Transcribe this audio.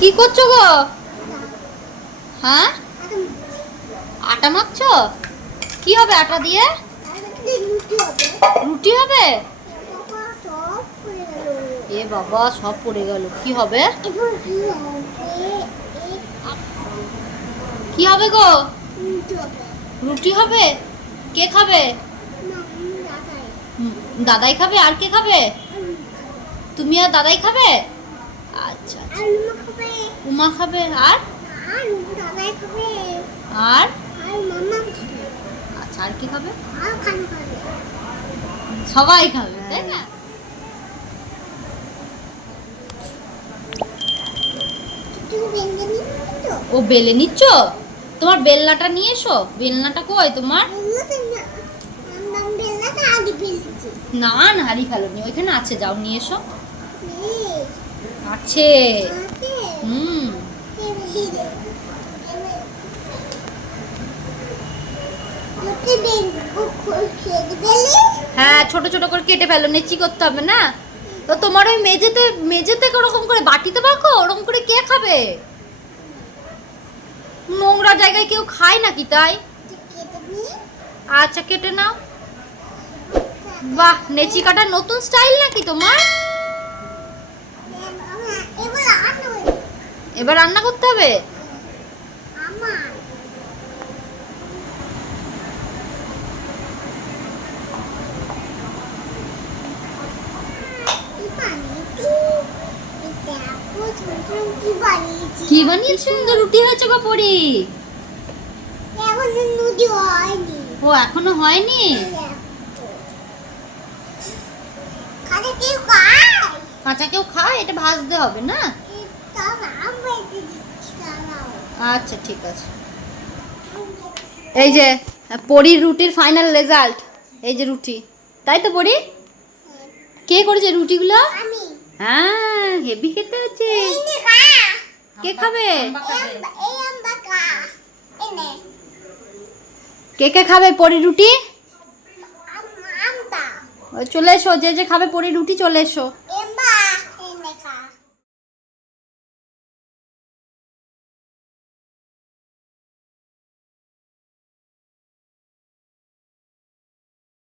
কি করছো গো? হ্যাঁ, আটা মাখছো? কি হবে আটা দিয়ে? রুটি হবে? এ বাবা, সব পড়ে গেল। কি হবে? কি হবে গো? রুটি হবে। কে খাবে? দাদাই খাবে। আর কে খাবে? তুমি আর দাদাই খাবে? আচ্ছা আচ্ছা। উমা খাবে। আর আর আচ্ছা, আর কি খাবে? সবাই খাবে, তাই না? ও বেলে নিচ্ছ? তোমার বেলনাটা নিয়ে এসো। বেলনাটা কই তোমার? না না, হারি ফেলোনি, ওইখানে আছে, যাও নিয়ে এসো। আছে। হুম। হ্যাঁ, ছোট ছোট করে কেটে ফেলো, নেচি করতে হবে না তো। তোমার ওই মেঝেতে মেঝেতে ওরকম করে বাটিতে মাখো, ওরকম করে কে খাবে? নোংরা জায়গায় কেউ খায় নাকি তাই? আচ্ছা, কেটে নাও। বাহ, নেচি কাটা নতুন স্টাইল নাকি তোমার? এবার রান্না করতে হবে। কি বানিয়েছো? সুন্দর রুটি হয়েছে গো পরি। ও এখনো হয়নি। কাঁচা কেউ খায়? এটা ভাজতে হবে না? আচ্ছা ঠিক আছে। এই যে পরির রুটির ফাইনাল রেজাল্ট। এই যে রুটি, তাই তো পরি? কে করেছে রুটিগুলো? হ্যাঁ, হেভি খেতে হচ্ছে। কে খাবে? কে কে খাবে পরি রুটি? চলে এসো, যে যে খাবে পরি রুটি চলে এসো।